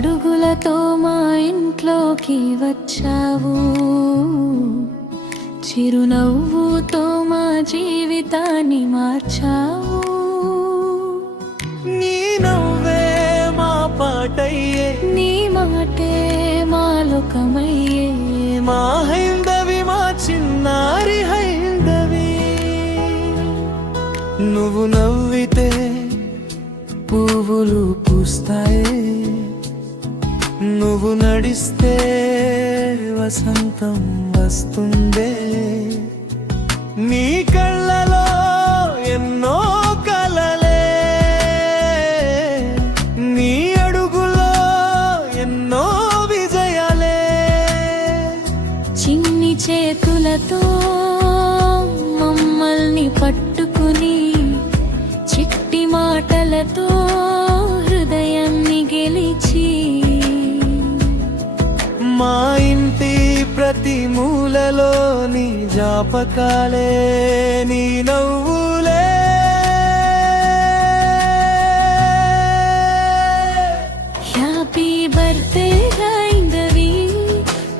అడుగులతో మా ఇంట్లోకి వచ్చావు, చిరునవ్వుతో మా జీవితాన్ని మార్చావు. నీ నవ్వే మా పాటయ్యే, నీ మాటే మా లోకమయ్యే, మా హైందవి మా చిన్నారి హైందవి. నువ్వు నవ్వితే పువ్వులు పూస్తాయే, నువ్వు నడిస్తే వసంతం వస్తుందే. నీ కళ్ళలో ఎన్నో కలలే, నీ అడుగులో ఎన్నో విజయాలే. చిన్ని చేతులతో మమ్మల్ని పట్టుకుని, చిట్టి మాటలతో హృదయాన్ని గెలిచి, మా ఇంటి ప్రతి మూలలో నీ జ్ఞాపకాలే, నీ నవ్వులే. హ్యాపీ బర్త్డే హైందవి,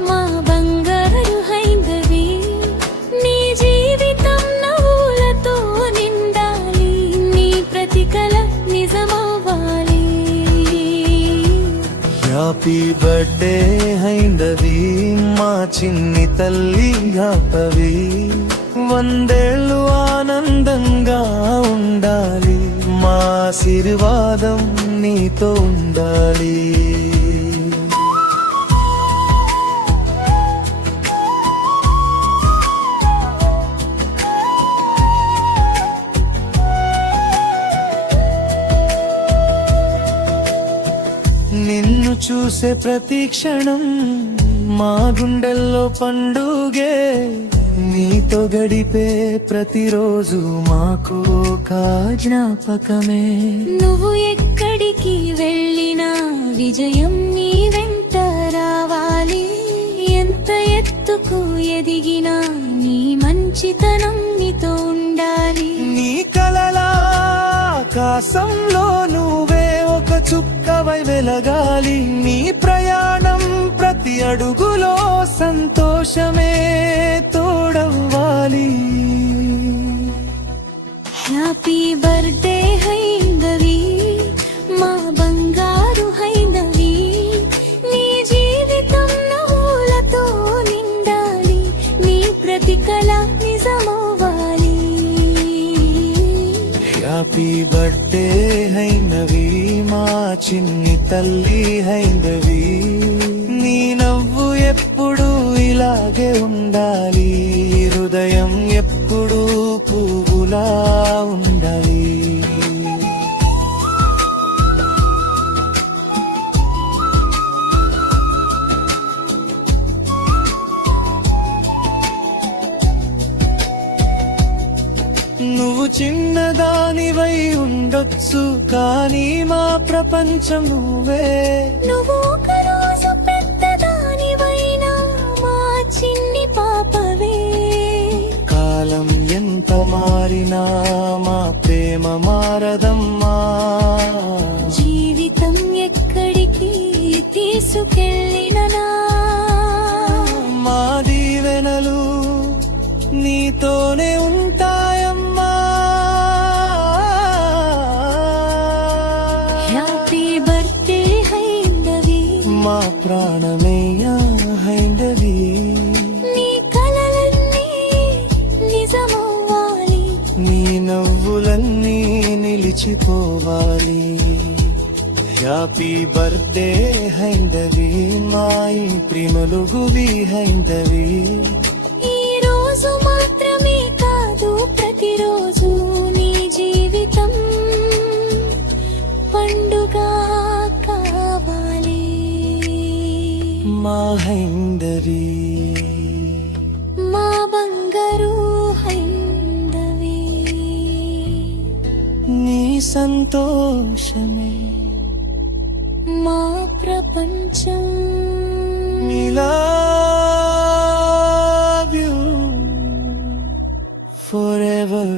మా బంగారు హైందవి. నీ జీవితం నవ్వులతో నిండాలి, నీ ప్రతి కల నిజమవ్వాలి. హ్యాపీ బర్త్డే హైందవి, మా చిన్ని తల్లి జ్ఞాపవి. 100 ఏళ్ళు ఆనందంగా ఉండాలి, మా ఆశీర్వాదం నీతో ఉండాలి. నిన్ను చూసే ప్రతి క్షణం మా గుండెల్లో పండుగే, నీతో గడిపే ప్రతిరోజు మాకు ఒక జ్ఞాపకమే. నువ్వు ఎక్కడికి వెళ్ళినా విజయం నీ వెంట రావాలి. ఎంత ఎత్తుకు ఎదిగినా నీ మంచితనం నీతో ఉండాలి. నీ కలల ఆకాశంలో నువ్వే ఒక చుక్కవై వెలగాలి. నీ ప్రయాణం ప్రతి అడుగులో సంతోషమే తోడవ్వాలి. హ్యాపీ బర్త్డే హైందవి, మా బంగారు హైందవి. నీ జీవితం నవ్వులతో నిండాలి, నీ ప్రతి కల నిజమవ్వాలి. హ్యాపీ బర్త్డే హైందవి, మా చిన్ని తల్లి హైందవి. నీ నవ్వు ఎప్పుడు ఇలాగే ఉండాలి, హృదయం ఎప్పుడు పువ్వులా ఉండాలి. నువ్వు చిన్నదానివై ఉండొచ్చు, కానీ మా ప్రపంచం నువ్వే. నువ్వు ఒక రోజు పెద్దదానివైనా మా చిన్ని పాపవే. కాలం ఎంత మారినా మా ప్రేమ మారదమ్మా. జీవితం ఎక్కడికి తీసుకెళ్ళినా మా దీవెనలు నీతోనే ఉంటాయమ్మా. హ్యాపీ బర్త్డే హైందవి, మా ప్రాణమయ్యా హైందవి. నీ కలలన్నీ నిజమవ్వాలి, నీ నవ్వులన్నీ నిలిచిపోవాలి. హ్యాపీ బర్త్డే హైందవి, మా ఇంటి వెలుగువి హైందవి. ఈ రోజు మాత్రమే కాదు, ప్రతిరోజు నీ జీవితం పండుగ కావాలి. మా హైందవి, మా బంగారు హైందవి. నీ సంతోషమే మా ప్రపంచం. We love you forever.